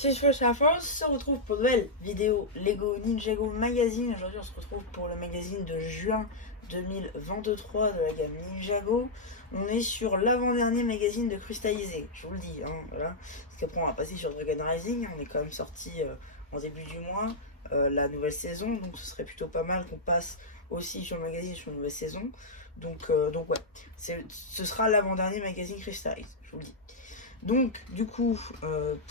Si je fais la fin, on se retrouve pour une nouvelle vidéo Lego Ninjago Magazine. Aujourd'hui, on se retrouve pour le magazine de juin 2023 de la gamme Ninjago. On est sur l'avant-dernier magazine de cristallisé, je vous le dis. Voilà. Parce qu'après, on va passer sur Dragon Rising. On est quand même sorti en début du mois, la nouvelle saison. Donc, ce serait plutôt pas mal qu'on passe aussi sur le magazine sur une nouvelle saison. Donc ouais, ce sera l'avant-dernier magazine cristallisé, je vous le dis. Donc, du coup,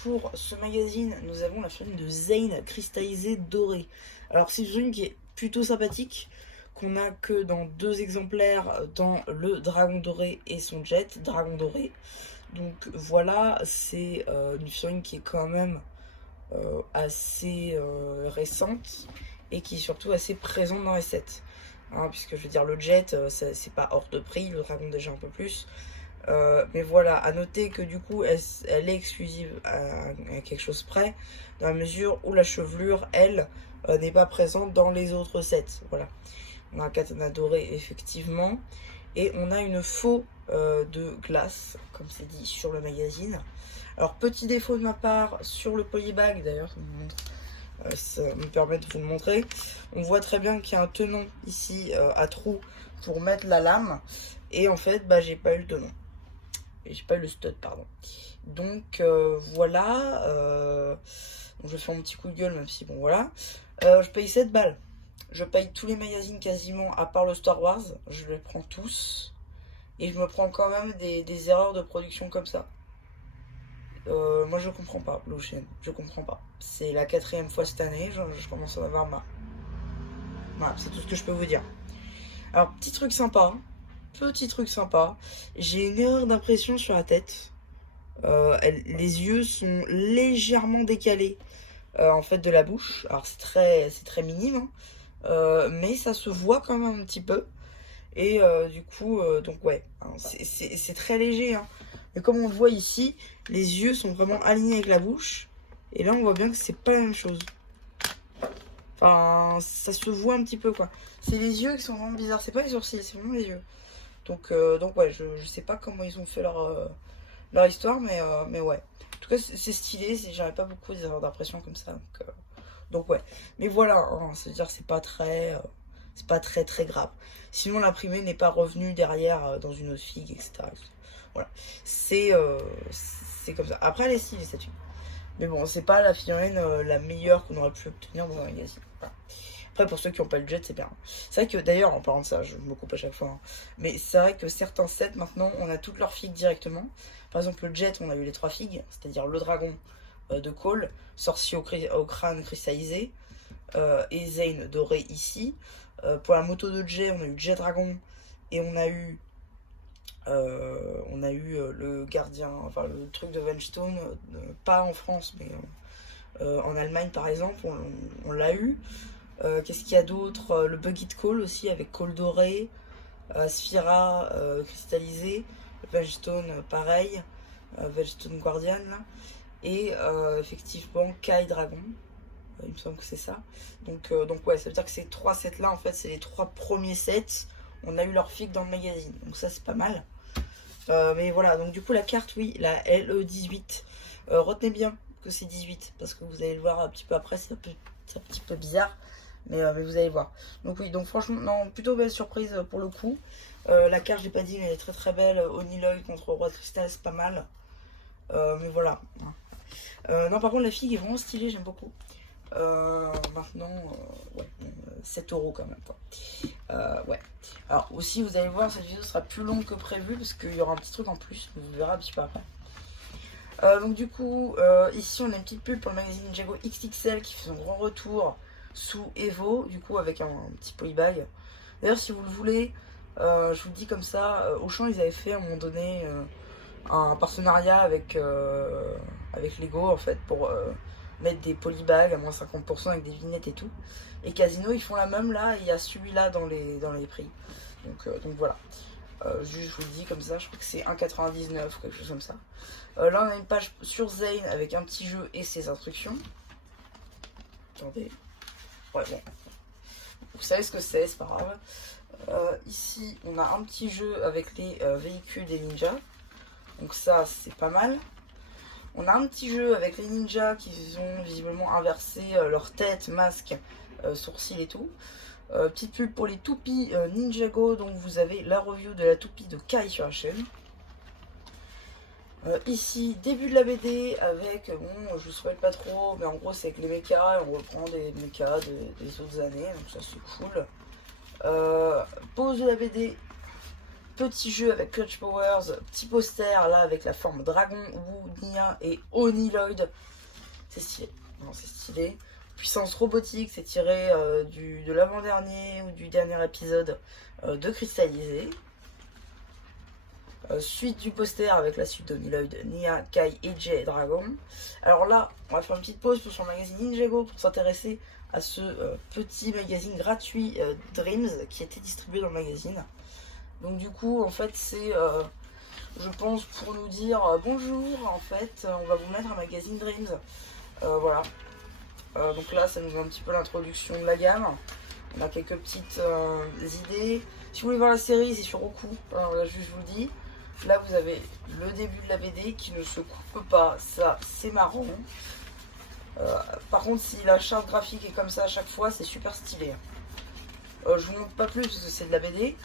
pour ce magazine, nous avons la figurine de Zane cristallisée dorée. Alors, c'est une figurine qui est plutôt sympathique, qu'on a que dans 2 exemplaires, dans le dragon doré et son jet, dragon doré. Donc voilà, c'est une figurine qui est quand même assez récente et qui est surtout assez présente dans les sets. Puisque je veux dire, le jet, c'est pas hors de prix, le dragon déjà un peu plus. Mais voilà, à noter que du coup elle est exclusive à quelque chose près, dans la mesure où la chevelure, elle, n'est pas présente dans les autres sets. Voilà, on a un katana doré effectivement, et on a une faux de glace, comme c'est dit sur le magazine. Alors, petit défaut de ma part sur le polybag, d'ailleurs ça me permet de vous le montrer. On voit très bien qu'il y a un tenon ici à trous pour mettre la lame, et en fait j'ai pas eu le tenon. Et j'ai pas eu le stud, pardon. Donc voilà, je fais un petit coup de gueule, même si bon voilà. Je paye 7 balles. Je paye tous les magazines quasiment, à part le Star Wars. Je les prends tous. Et je me prends quand même des erreurs de production comme ça. Moi je comprends pas, Blue Chain. Je comprends pas. C'est la 4e fois cette année, je commence à en avoir marre. Voilà, c'est tout ce que je peux vous dire. Alors, petit truc sympa. J'ai une erreur d'impression sur la tête. Les yeux sont légèrement décalés en fait de la bouche. Alors c'est très minime, mais ça se voit quand même un petit peu. Et du coup, donc ouais, c'est très léger. Mais comme on le voit ici, les yeux sont vraiment alignés avec la bouche. Et là, on voit bien que c'est pas la même chose. Enfin, ça se voit un petit peu quoi. C'est les yeux qui sont vraiment bizarres. C'est pas les sourcils, c'est vraiment les yeux. Donc ouais, je sais pas comment ils ont fait leur histoire, mais ouais. En tout cas, c'est stylé, j'avais pas beaucoup des erreurs d'impression comme ça. Donc ouais. Mais voilà, c'est-à-dire c'est pas très grave. Sinon, l'imprimé n'est pas revenu derrière dans une autre figue, etc. Voilà. C'est comme ça. Après, elle est stylée, cette fille. Mais bon, c'est pas la figurine la meilleure qu'on aurait pu obtenir dans un magazine. Voilà. Après, pour ceux qui n'ont pas le jet, c'est bien. C'est vrai que d'ailleurs, en parlant de ça, je me coupe à chaque fois, mais c'est vrai que certains sets, maintenant, on a toutes leurs figues directement. Par exemple, le jet, on a eu les 3 figues, c'est-à-dire le dragon de Cole, sorcier au crâne cristallisé, et Zane doré ici. Pour la moto de Jet, on a eu Jet Dragon, et on a eu le gardien, enfin le truc de Vengestone, pas en France, mais en Allemagne par exemple, on l'a eu. Qu'est-ce qu'il y a d'autre? Le Buggy de Cole aussi, avec Cole doré, Sphira cristallisé, Vengestone pareil, Vengestone Guardian là, et effectivement Kai Dragon, il me semble que c'est ça. Donc ouais, ça veut dire que ces 3 sets là, en fait, c'est les 3 premiers sets. On a eu leur figue dans le magazine, donc ça c'est pas mal. Mais voilà, donc du coup la carte, oui, la LE18. Retenez bien que c'est 18, parce que vous allez le voir un petit peu après, c'est un petit peu bizarre. Mais vous allez voir. Donc oui, donc franchement, non, plutôt belle surprise pour le coup. La carte, j'ai pas dit, mais elle est très belle. Oniloy contre Roi de Cristal, c'est pas mal. Mais voilà. Non, par contre, la figue est vraiment stylée, j'aime beaucoup. Maintenant, ouais, 7 € quand même, quoi. Ouais. Alors aussi, vous allez voir, cette vidéo sera plus longue que prévu, parce qu'il y aura un petit truc en plus, vous verrez un petit peu après. Donc du coup, ici on a une petite pub pour le magazine Ninjago XXL qui fait son grand retour sous Evo, du coup avec un petit polybag. D'ailleurs, si vous le voulez, je vous le dis comme ça, Auchan ils avaient fait à un moment donné un partenariat avec Lego en fait pour mettre des polybags à moins 50% avec des vignettes et tout. Et Casino ils font la même là, et il y a celui-là dans les prix. Donc voilà. Juste je vous le dis comme ça, je crois que c'est 1,99 quelque chose comme ça. Là on a une page sur Zane avec un petit jeu et ses instructions. Attendez. Ouais, bon. Vous savez ce que c'est pas grave. Ici on a un petit jeu avec les véhicules des ninjas. Donc ça c'est pas mal. On a un petit jeu avec les ninjas qui ont visiblement inversé leur tête, masque, sourcils et tout. Petite pub pour les toupies Ninjago, donc vous avez la review de la toupie de Kai sur la chaîne. Ici, début de la BD avec, bon, je ne spoil pas trop, mais en gros c'est avec les mechas, on reprend des mechas des autres années, donc ça c'est cool. Pause de la BD, petit jeu avec Clutch Powers, petit poster là avec la forme Dragon, Wu, Nia et Oni Lloyd. C'est stylé, non c'est stylé. Puissance robotique, c'est tiré de l'avant-dernier ou du dernier épisode de Cristallisé. Suite du poster avec la suite d'Oni Lloyd, Nia, Kai et Jay Dragon. Alors là, on va faire une petite pause sur le magazine Ninjago pour s'intéresser à ce petit magazine gratuit Dreams qui était distribué dans le magazine. Donc du coup, en fait, c'est, je pense, pour nous dire bonjour, en fait, on va vous mettre un magazine Dreams. Voilà. Donc là, ça nous donne un petit peu l'introduction de la gamme. On a quelques petites idées. Si vous voulez voir la série, c'est sur Roku. Alors là, juste je vous le dis. Là, vous avez le début de la BD qui ne se coupe pas. Ça, c'est marrant. Par contre, si la charte graphique est comme ça à chaque fois, c'est super stylé. Je vous montre pas plus parce que c'est de la BD.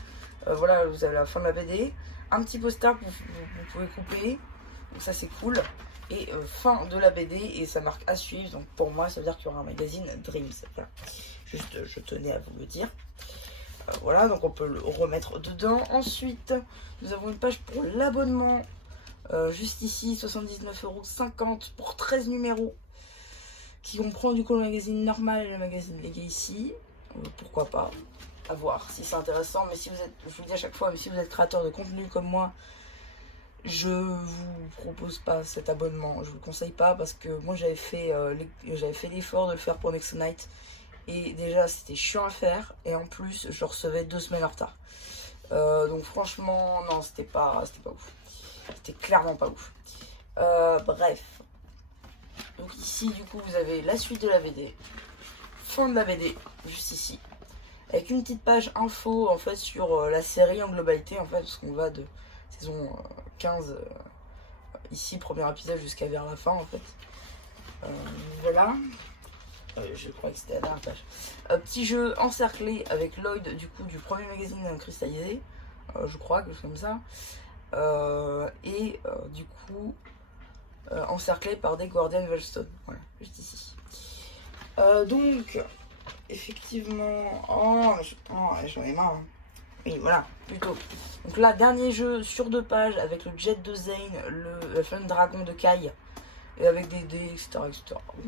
Voilà, vous avez la fin de la BD. Un petit poster que vous pouvez couper. Donc ça, c'est cool. Et fin de la BD. Et ça marque à suivre. Donc pour moi, ça veut dire qu'il y aura un magazine Dreams. Voilà. Juste, je tenais à vous le dire. Voilà, donc on peut le remettre dedans. Ensuite, nous avons une page pour l'abonnement. Juste ici, 79,50 € pour 13 numéros. Qui comprend du coup le magazine normal et le magazine Legacy. Pourquoi pas, à voir si c'est intéressant. Mais si vous êtes, je vous le dis à chaque fois, mais si vous êtes créateur de contenu comme moi, je vous propose pas cet abonnement. Je vous le conseille pas parce que moi j'avais fait l'effort de le faire pour Next Night. Et déjà c'était chiant à faire et en plus je recevais 2 semaines en retard. Donc franchement non, c'était pas ouf. C'était clairement pas ouf. Bref. Donc ici du coup vous avez la suite de la BD. Fin de la BD, juste ici. Avec une petite page info en fait sur la série en globalité en fait. Parce qu'on va de saison 15 ici, premier épisode jusqu'à vers la fin en fait. Voilà. Je crois que c'était la dernière page. Petit jeu encerclé avec Lloyd du coup du premier magazine cristallisé. Je crois que c'est comme ça. Du coup encerclé par des Guardian Wellstone. Voilà, juste ici. Donc effectivement. Oh j'en ai marre. Oui voilà, plutôt. Donc là, dernier jeu sur 2 pages avec le jet de Zane, le Fun Dragon de Kai. Et avec des dés, etc. Donc,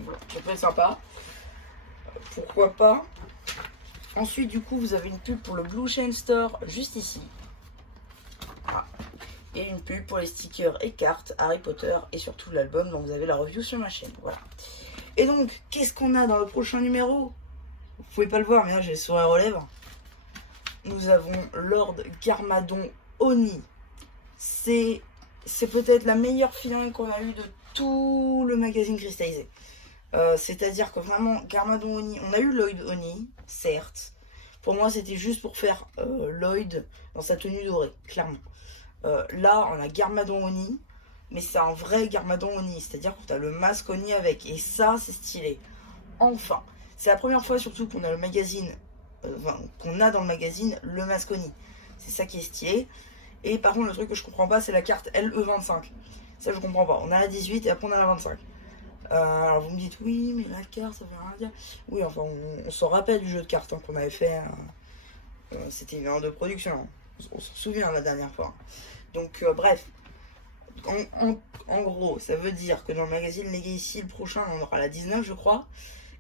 voilà, ça peut être sympa. Pourquoi pas. Ensuite du coup vous avez une pub pour le Blue Chain Store juste ici. Voilà. Et une pub pour les stickers et cartes Harry Potter et surtout l'album dont vous avez la review sur ma chaîne. Voilà. Et donc qu'est-ce qu'on a dans le prochain numéro? Vous pouvez pas le voir mais là j'ai le sourire aux lèvres. Nous avons Lord Garmadon Oni. C'est peut-être la meilleure figurine qu'on a eue de tout le magazine cristallisé. C'est-à-dire que vraiment, Garmadon Oni, on a eu Lloyd Oni, certes. Pour moi, c'était juste pour faire Lloyd dans sa tenue dorée, clairement. Là, on a Garmadon Oni, mais c'est un vrai Garmadon Oni, c'est-à-dire que tu as le masque Oni avec, et ça, c'est stylé. Enfin, c'est la première fois surtout qu'on a le magazine, qu'on a dans le magazine le masque Oni. C'est ça qui est stylé. Et par contre, le truc que je comprends pas, c'est la carte LE25. Ça, je comprends pas. On a la 18 et après on a la 25. Alors vous me dites oui mais la carte ça veut rien dire. Oui enfin on s'en rappelle du jeu de cartes hein, qu'on avait fait. C'était une erreur de production. Hein. On s'en souvient la dernière fois. Donc bref. En gros ça veut dire que dans le magazine Legacy le prochain on aura la 19 je crois.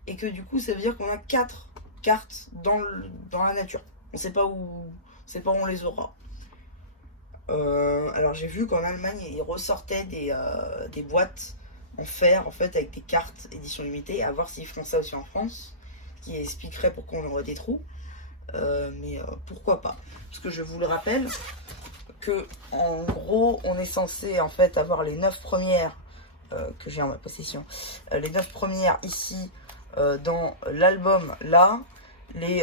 Et que du coup ça veut dire qu'on a 4 cartes dans la nature. On sait pas où on les aura. Alors j'ai vu qu'en Allemagne ils ressortaient des boîtes en fer en fait avec des cartes édition limitée, à voir s'ils feront ça aussi en France, ce qui expliquerait pourquoi on aurait des trous, mais pourquoi pas, parce que je vous le rappelle que en gros on est censé en fait avoir les 9 premières que j'ai en ma possession, les 9 premières ici dans l'album là, les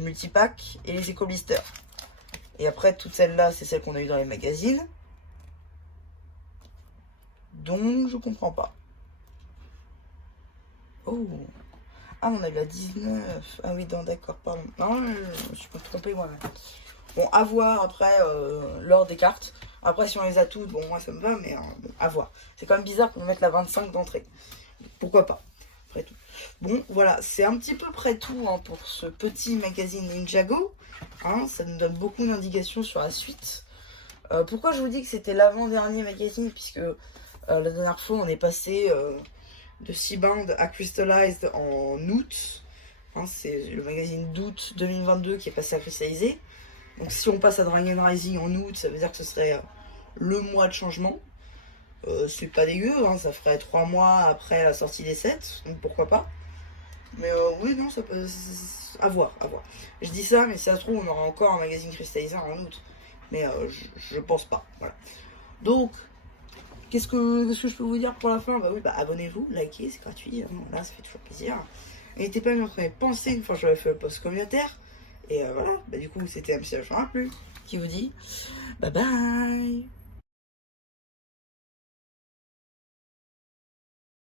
multipacks et les éco-blisters, et après toutes celles là c'est celles qu'on a eu dans les magazines. Donc, je comprends pas. Oh. Ah, on a eu la 19. Ah oui, non, d'accord, pardon. Non, je me suis pas trompée moi-même. Bon, à voir après l'ordre des cartes. Après, si on les a toutes, bon, moi ça me va, mais bon, à voir. C'est quand même bizarre qu'on mette la 25 d'entrée. Pourquoi pas, après tout. Bon, voilà, c'est un petit peu près tout hein, pour ce petit magazine Ninjago. Hein, ça nous donne beaucoup d'indications sur la suite. Pourquoi je vous dis que c'était l'avant-dernier magazine, puisque la dernière fois, on est passé de Seabound à Crystallized en août. Hein, c'est le magazine d'août 2022 qui est passé à Crystalliser. Donc si on passe à Dragon Rising en août, ça veut dire que ce serait le mois de changement. C'est pas dégueu, hein, ça ferait 3 mois après la sortie des sets, donc pourquoi pas. Mais oui, non, ça peut... À voir, à voir. Je dis ça, mais si ça se trouve, on aura encore un magazine cristallisé en août. Mais je pense pas, voilà. Donc, qu'est-ce que je peux vous dire pour la fin? Bah oui, bah abonnez-vous, likez, c'est gratuit, hein, là, ça fait toujours plaisir. N'hésitez pas à me faire penser une fois que j'aurais fait le post communautaire. Et voilà, bah du coup, c'était MC Plus qui vous dit bye bye.